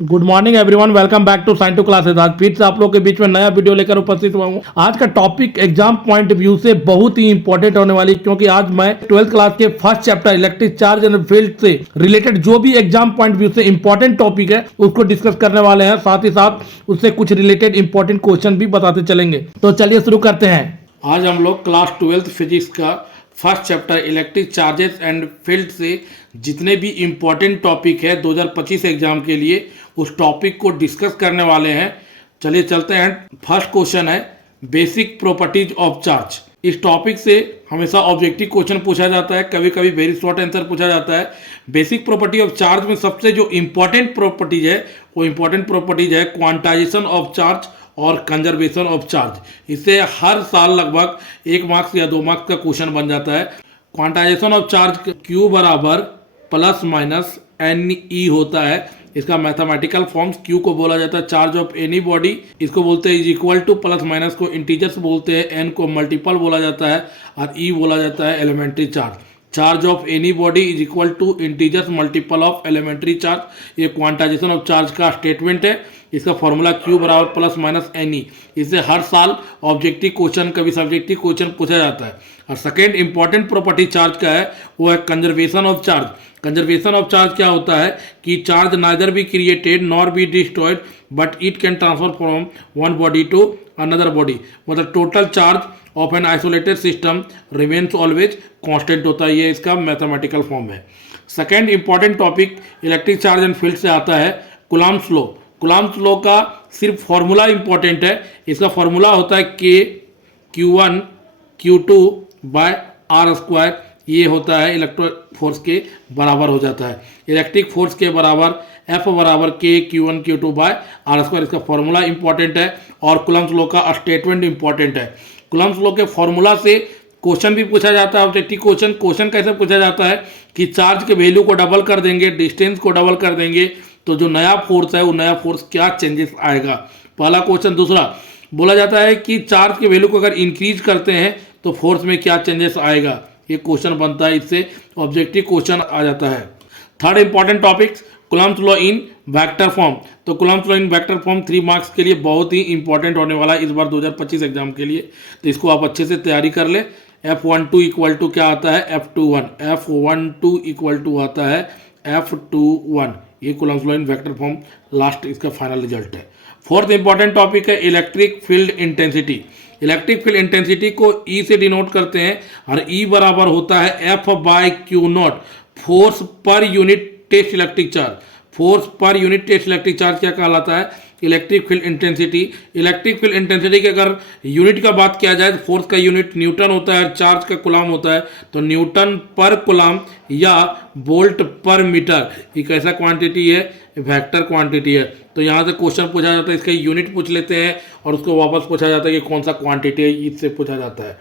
Good morning everyone, welcome back to science two classes. आज फिर से आप लोग के बीच में नया वीडियो लेकर उपस्थित हुआ हूँ। आज का टॉपिक एग्जाम पॉइंट व्यू से बहुत ही इंपॉर्टेंट होने वाली, क्योंकि आज मैं 12th क्लास के first chapter electric charge and field से रिलेटेड जो भी एग्जाम पॉइंट व्यू से इंपॉर्टेंट टॉपिक है उसको डिस्कस करने वाले हैं। साथ ही साथ उससे कुछ रिलेटेड इंपॉर्टेंट क्वेश्चन भी बताते चलेंगे। तो चलिए शुरू करते हैं। आज हम लोग क्लास 12th फिजिक्स का first chapter electric charges and field से जितने भी इम्पोर्टेंट टॉपिक है 2025 एग्जाम के लिए उस टॉपिक को डिस्कस करने वाले हैं। चलिए चलते हैं। फर्स्ट क्वेश्चन है बेसिक प्रॉपर्टीज ऑफ चार्ज। इस टॉपिक से हमेशा ऑब्जेक्टिव क्वेश्चन पूछा जाता है, कभी कभी वेरी शॉर्ट आंसर पूछा जाता है। बेसिक प्रॉपर्टी ऑफ चार्ज में सबसे जो इम्पोर्टेंट प्रॉपर्टीज है वो इम्पोर्टेंट प्रॉपर्टीज है क्वांटाइजेशन ऑफ चार्ज और कंजर्वेशन ऑफ चार्ज। इससे हर साल लगभग 1 मार्क्स या 2 मार्क्स का क्वेश्चन बन जाता है। क्वांटाइजेशन ऑफ चार्ज Q बराबर प्लस माइनस एन ई होता है। इसका मैथमेटिकल फॉर्म्स Q को बोला जाता है चार्ज ऑफ एनी बॉडी, इसको बोलते हैं is equal to, plus minus को इंटीजर्स बोलते हैं, N को मल्टीपल बोला जाता है और E बोला जाता है elementary charge. Charge of any body is equal to integers multiple of elementary charge. ये क्वांटाइजेशन ऑफ चार्ज का स्टेटमेंट है। इसका फॉर्मूला Q बराबर प्लस माइनस एन ई। इससे हर साल ऑब्जेक्टिव क्वेश्चन, कभी सब्जेक्टिव क्वेश्चन पूछा जाता है। और सेकेंड इंपॉर्टेंट प्रॉपर्टी चार्ज का है वो है conservation of charge. Conservation of charge क्या होता है कि charge neither be created nor be destroyed but it can transfer from one body to another body. मतलब total charge of an isolated system remains always constant होता है। ये इसका mathematical form है। Second important topic electric charge and field से आता है Coulomb's law. Coulomb's law का सिर्फ फॉर्मूला इंपॉर्टेंट है। इसका फॉर्मूला होता है K Q1 Q2 by r square. ये होता है इलेक्ट्रिक फोर्स के बराबर हो जाता है। इलेक्ट्रिक फोर्स के बराबर F बराबर K Q1 Q2 by r square. इसका फॉर्मूला इंपॉर्टेंट है और कूलम्ब्स लॉ का स्टेटमेंट इंपॉर्टेंट है। कूलम्ब्स लॉ के फॉर्मूला से क्वेश्चन भी पूछा जाता है, ऑब्जेक्टिव क्वेश्चन। क्वेश्चन कैसे पूछा जाता है कि चार्ज के वैल्यू को डबल कर देंगे, डिस्टेंस को डबल कर देंगे तो जो नया फोर्स है वो नया फोर्स क्या चेंजेस आएगा, पहला क्वेश्चन। दूसरा बोला जाता है कि चार्ज के वैल्यू को अगर इंक्रीज करते हैं तो फोर्स में क्या चेंजेस आएगा, ये क्वेश्चन बनता है। इससे ऑब्जेक्टिव क्वेश्चन आ जाता है। Third important topic Coulomb's law in vector form. तो Coulomb's law in vector form 3 marks के लिए बहुत ही इंपॉर्टेंट होने वाला है इस बार 2025 एग्जाम के लिए। तो इसको आप अच्छे से तैयारी कर ले। F12 इक्वल टू क्या आता है F21, F12 इक्वल टू आता है F21। ये Coulomb's law in vector form last इसका फाइनल रिजल्ट है। फोर्थ इंपॉर्टेंट टॉपिक है electric field intensity. Electric field intensity को E से डिनोट करते हैं और E बराबर होता है F by q naught, force पर unit test electric charge. Force पर यूनिट टेस्ट इलेक्ट्रिक चार्ज क्या कहलाता है electric field intensity. Electric field intensity की अगर यूनिट का बात किया जाए तो फोर्स का यूनिट न्यूटन होता है, चार्ज का कूलम होता है। तो न्यूटन पर कूलम या वोल्ट पर मीटर एक ऐसा क्वांटिटी है, वेक्टर क्वांटिटी है। तो यहाँ से क्वेश्चन पूछा जाता है, इसका यूनिट पूछ लेते हैं और उसको वापस पूछा जाता है कि कौन सा क्वांटिटी है, इससे पूछा जाता है।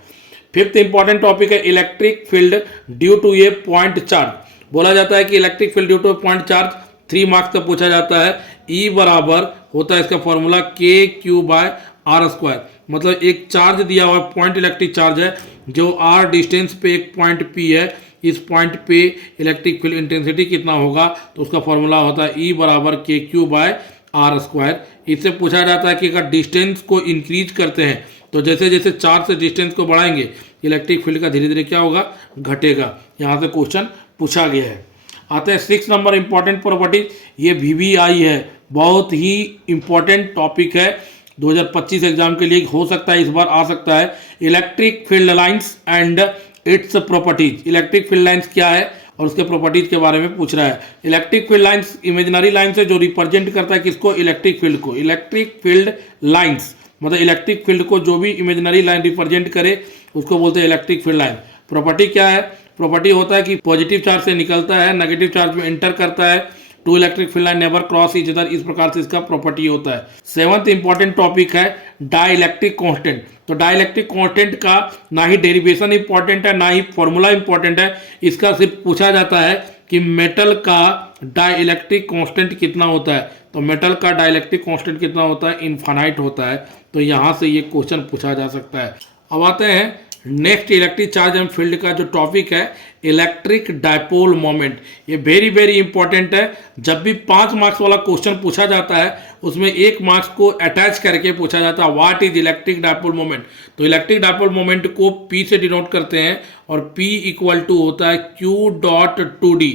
फिफ्थ इंपॉर्टेंट टॉपिक है electric field due to a point charge. बोला जाता है कि electric field due to point charge 3 marks का पूछा जाता है। E बराबर होता है इसका formula K Q by r square. मतलब एक चार्ज दिया हुआ पॉइंट इलेक्ट्रिक चार्ज है जो R डिस्टेंस पे एक पॉइंट P है, इस पॉइंट पे इलेक्ट्रिक फील्ड इंटेंसिटी कितना होगा तो उसका फॉर्मूला होता है E बराबर K Q by r square. इससे पूछा जाता है कि अगर डिस्टेंस को इंक्रीज करते हैं तो जैसे जैसे चार्ज से डिस्टेंस को बढ़ाएंगे इलेक्ट्रिक फील्ड का धीरे धीरे क्या होगा, घटेगा। यहाँ से क्वेश्चन पूछा गया है। आते हैं 6 नंबर इंपॉर्टेंट प्रॉपर्टी। ये VVI है, बहुत ही इंपॉर्टेंट टॉपिक है 2025 एग्जाम के लिए, हो सकता है इस बार आ सकता है। Electric field lines and its properties. Electric field lines क्या है और उसके प्रॉपर्टीज के बारे में पूछ रहा है। Electric field lines imaginary lines है जो रिप्रेजेंट करता है किसको, इलेक्ट्रिक फील्ड को। इलेक्ट्रिक फील्ड लाइंस मतलब इलेक्ट्रिक फील्ड को जो भी इमेजिनरी लाइन रिप्रेजेंट करे उसको बोलते हैं इलेक्ट्रिक फील्ड लाइन। प्रॉपर्टी क्या है, प्रॉपर्टी होता है कि पॉजिटिव चार्ज से निकलता है, नेगेटिव चार्ज में एंटर करता है, two electric field line never cross each other, इस प्रकार से इसका प्रॉपर्टी होता है। 7th इंपॉर्टेंट टॉपिक है डाइलेक्ट्रिक कांस्टेंट। तो डाइलेक्ट्रिक कांस्टेंट का ना ही डेरिवेशन इंपॉर्टेंट है ना ही फॉर्मूला इंपॉर्टेंट है। इसका सिर्फ पूछा जाता है कि मेटल का डाइलेक्ट्रिक कांस्टेंट कितना होता है। तो मेटल का डाइलेक्ट्रिक कांस्टेंट कितना होता है, इनफाइनाइट होता है। तो यहाँ से ये क्वेश्चन पूछा जा सकता है। अब आते हैं next electric charge and field का जो टॉपिक है इलेक्ट्रिक डायपोल मोमेंट। ये वेरी वेरी इंपॉर्टेंट है। जब भी 5 मार्क्स वाला क्वेश्चन पूछा जाता है उसमें 1 मार्क्स को अटैच करके पूछा जाता है what is electric dipole moment. तो इलेक्ट्रिक डायपोल मोमेंट को P से डिनोट करते हैं और P इक्वल टू होता है Q डॉट 2D।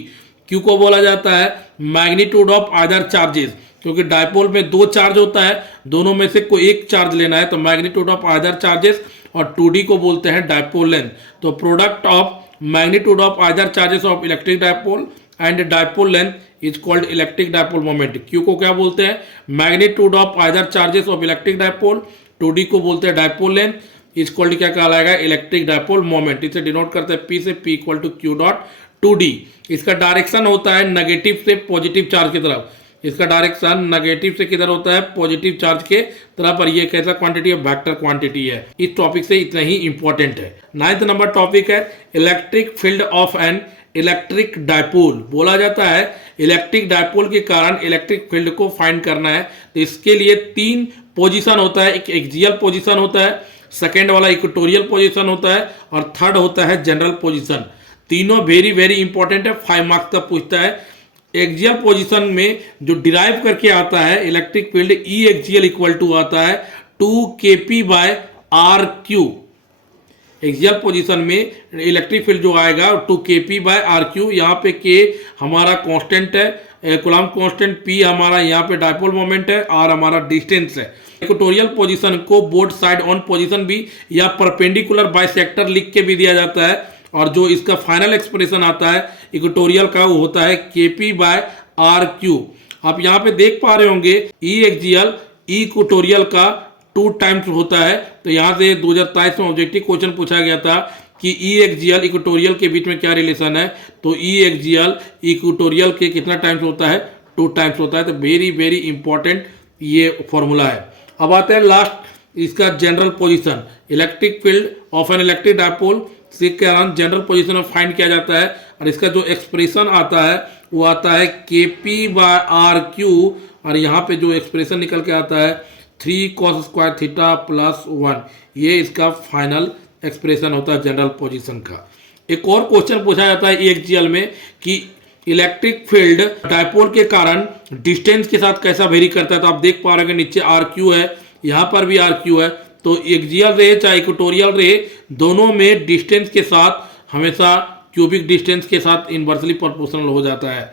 Q को बोला जाता है मैग्नीट्यूड ऑफ आइदर चार्जेस, क्योंकि डायपोल में 2 चार्ज होता है, दोनों में से कोई एक चार्ज लेना है, तो मैग्नीट्यूड ऑफ आइदर चार्जेस, और 2D को बोलते हैं डायपोल लेंथ। तो product of magnitude of either charges of electric dipole and dipole length is called electric dipole moment. Q को क्या बोलते हैं? Magnitude of either charges of electric dipole. 2D को बोलते हैं डायपोल लेंथ, इज कॉल्ड क्या कहलाएगा? Electric dipole moment. इसे डिनोट करते हैं P से, P equal to Q dot 2D। इसका डायरेक्शन होता है नेगेटिव से पॉजिटिव चार्ज की तरफ। इसका डायरेक्शन नेगेटिव से किधर होता है? पॉजिटिव चार्ज के तरफ। और ये कैसा क्वांटिटी है? वेक्टर क्वांटिटी है। इस टॉपिक से इतना ही इंपॉर्टेंट है। 9th नंबर टॉपिक है electric field of an electric dipole. बोला जाता है इलेक्ट्रिक डायपोल के कारण इलेक्ट्रिक फील्ड को फाइंड करना है, तो इसके लिए 3 पोजीशन होता है। एक एक्सियल पोजीशन होता है, सेकेंड वाला इक्वेटोरियल पोजीशन होता है, और थर्ड होता है जनरल पोजीशन। तीनों वेरी वेरी इंपॉर्टेंट है, 5 मार्क्स तक पूछता है। एक्सियल पोजीशन में जो डिराइव करके आता है electric field, e axial equal to आता है 2kp by r q. Axial position में इलेक्ट्रिक फील्ड जो आएगा 2kp बाय आर क्यू। यहाँ पे k हमारा कांस्टेंट है, कूलम्ब कांस्टेंट, p हमारा यहाँ पे डायपोल मोमेंट है, r हमारा डिस्टेंस है। इक्वेटोरियल पोजीशन को बोथ साइड ऑन पोजीशन भी या परपेंडिकुलर बाइसेक्टर लिख के भी दिया जाता है, और जो इसका फाइनल एक्सप्रेशन आता है इक्वेटोरियल का वो होता है kp बाय आर क्यू। आप यहाँ पे देख पा रहे होंगे ई एक्सियल ई इक्वेटोरियल का 2 टाइम्स होता है। तो यहाँ से 2023 में ऑब्जेक्टिव क्वेश्चन पूछा गया था कि ई एक्सियल इक्वेटोरियल के बीच में क्या रिलेशन है, तो ई एक्सियल इक्वेटोरियल के कितना टाइम्स होता है? 2 टाइम्स होता है। तो वेरी वेरी इंपॉर्टेंट ये फॉर्मूला है। अब आते हैं लास्ट इसका general position. Electric field of an electric dipole से कारण जनरल पोजीशन में फाइंड किया जाता है, और इसका जो एक्सप्रेशन आता है वो आता है kp बाय आर क्यू, और यहाँ पे जो एक्सप्रेशन निकल के आता है 3 cos स्क्वायर थीटा प्लस 1। ये इसका फाइनल एक्सप्रेशन होता है जनरल पोजीशन का। एक और क्वेश्चन पूछा जाता है एक्सियल में कि इलेक्ट्रिक फील्ड डायपोल के कारण डिस्टेंस के साथ कैसा वेरी करता है। तो आप देख पा रहे हैं नीचे आर क्यू है, यहाँ पर भी आर क्यू है। तो एक्सियल रे चाहे इक्वेटोरियल रे, दोनों में डिस्टेंस के साथ हमेशा क्यूबिक डिस्टेंस के साथ इन्वर्सली प्रोपोर्शनल हो जाता है।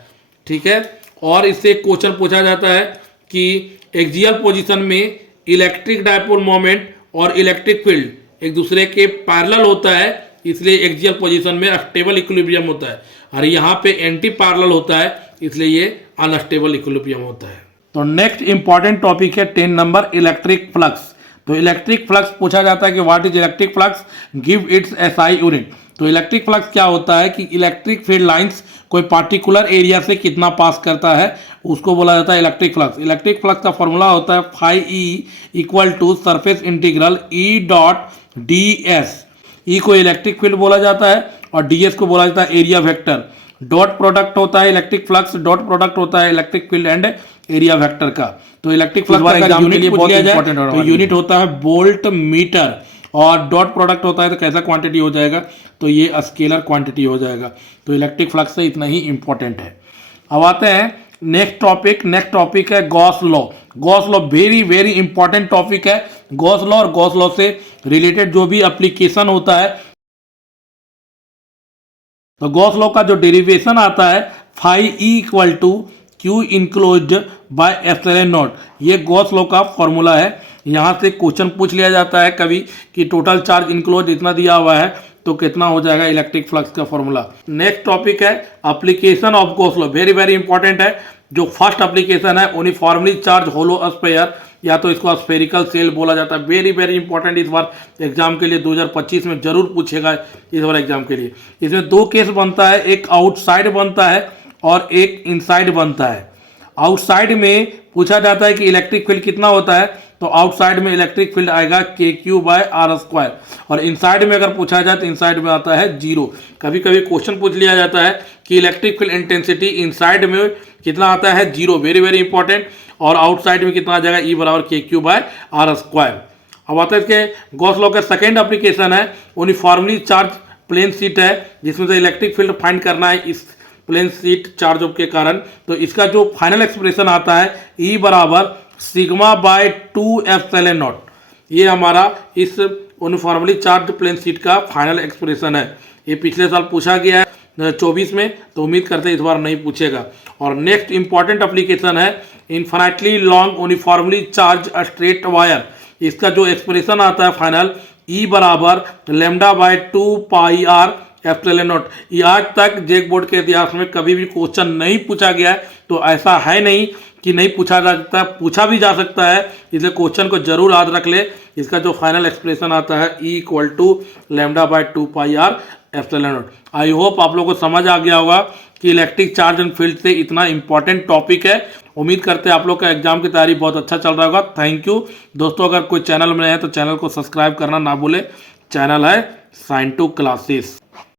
ठीक है। और इससे क्वेश्चन पूछा जाता है कि एक्सियल पोजीशन में इलेक्ट्रिक डायपोल मोमेंट और इलेक्ट्रिक फील्ड एक दूसरे के पैरेलल होता है, इसलिए एक्सियल पोजीशन में स्टेबल इक्विलिब्रियम होता है, और यहाँ पे एंटी पैरेलल होता है, इसलिए ये अनस्टेबल इक्विलिब्रियम होता है। तो नेक्स्ट इंपॉर्टेंट टॉपिक है 10 नंबर इलेक्ट्रिक फ्लक्स। तो इलेक्ट्रिक फ्लक्स पूछा जाता है कि what is electric flux, give its SI unit. तो इलेक्ट्रिक फ्लक्स क्या होता है कि इलेक्ट्रिक फील्ड लाइंस कोई पार्टिकुलर एरिया से कितना पास करता है उसको बोला जाता है इलेक्ट्रिक फ्लक्स। इलेक्ट्रिक फ्लक्स का फॉर्मूला होता है phi E equal to surface integral E dot D S. E को इलेक्ट्रिक फील्ड बोला जाता है और डी एस को बोला जाता है एरिया वेक्टर। डॉट प्रोडक्ट होता है इलेक्ट्रिक फ्लक्स, डॉट प्रोडक्ट होता है electric field and area vector का। तो इलेक्ट्रिक फ्लक्स का एग्जाम के लिए बहुत इंपॉर्टेंट है। तो यूनिट होता है वोल्ट मीटर, और डॉट प्रोडक्ट होता है तो कैसा क्वांटिटी हो जाएगा, तो ये स्केलर क्वांटिटी हो जाएगा। तो इलेक्ट्रिक फ्लक्स से इतना ही इंपॉर्टेंट है। अब आते हैं नेक्स्ट टॉपिक है Gauss law. Gauss law very very important topic है। गॉस लॉ और गॉस लॉ से रिलेटेड जो भी एप्लीकेशन होता है, तो गॉस लॉ का जो डेरिवेशन आता है phi E equal to q enclosed by epsilon naught, ये गॉस लॉ का फॉर्मूला है। यहाँ से क्वेश्चन पूछ लिया जाता है कभी कि टोटल चार्ज इनक्लोज इतना दिया हुआ है तो कितना हो जाएगा इलेक्ट्रिक फ्लक्स का फॉर्मूला। नेक्स्ट टॉपिक है application of Gauss law, very very important है। जो फर्स्ट एप्लीकेशन है यूनिफॉर्मली चार्ज होलो स्फीयर, या तो इसको स्फेरिकल सेल बोला जाता है। वेरी वेरी इंपॉर्टेंट, इस बार एग्जाम के लिए 2025 में जरूर पूछेगा इस बार एग्जाम के लिए। इसमें 2 केस बनता है, एक आउटसाइड बनता है और एक इनसाइड बनता है। आउटसाइड में पूछा जाता है कि इलेक्ट्रिक फील्ड कितना होता है, तो आउटसाइड में इलेक्ट्रिक फील्ड आएगा KQ बाय आर स्क्वायर, और इनसाइड में अगर पूछा जाए तो इनसाइड में आता है 0। कभी कभी क्वेश्चन पूछ लिया जाता है कि इलेक्ट्रिक फील्ड इंटेंसिटी इनसाइड में कितना आता है, 0, वेरी वेरी इंपॉर्टेंट, और आउटसाइड में कितना आ जाएगा, E बराबर KQ बाय आर स्क्वायर। अब आता है इसके गॉस लॉ का सेकेंड एप्लीकेशन है यूनिफॉर्मली चार्ज प्लेन शीट है जिसमें से इलेक्ट्रिक फील्ड फाइंड करना है इस प्लेन शीट चार्ज के कारण। तो इसका जो फाइनल एक्सप्रेशन आता है E बराबर सिग्मा बाय 2 एप्सिलॉन नॉट। ये हमारा इस यूनिफॉर्मली चार्ज प्लेन शीट का फाइनल एक्सप्रेशन है। ये पिछले साल पूछा गया है 24 में, तो उम्मीद करते हैं इस बार नहीं पूछेगा। और नेक्स्ट इंपॉर्टेंट एप्लीकेशन है infinitely long uniformly charge straight wire. इसका जो एक्सप्रेशन आता है फाइनल E बराबर lambda by 2 pi r epsilon naught. ये आज तक जेक बोर्ड के इतिहास में कभी भी क्वेश्चन नहीं पूछा गया है, तो ऐसा है नहीं कि नहीं पूछा जा सकता, पूछा भी जा सकता है, इसलिए क्वेश्चन को जरूर याद रख ले। इसका जो फाइनल एक्सप्रेशन आता है E equal to lambda by 2 pi r epsilon naught. I hope आप लोगों को समझ आ गया होगा कि इलेक्ट्रिक चार्ज एंड फील्ड से इतना इंपॉर्टेंट टॉपिक है। उम्मीद करते हैं आप लोग का एग्जाम की तैयारी बहुत अच्छा चल रहा होगा। थैंक यू दोस्तों। अगर कोई चैनल में है तो चैनल को सब्सक्राइब करना ना भूले। चैनल है साइन टू क्लासेस।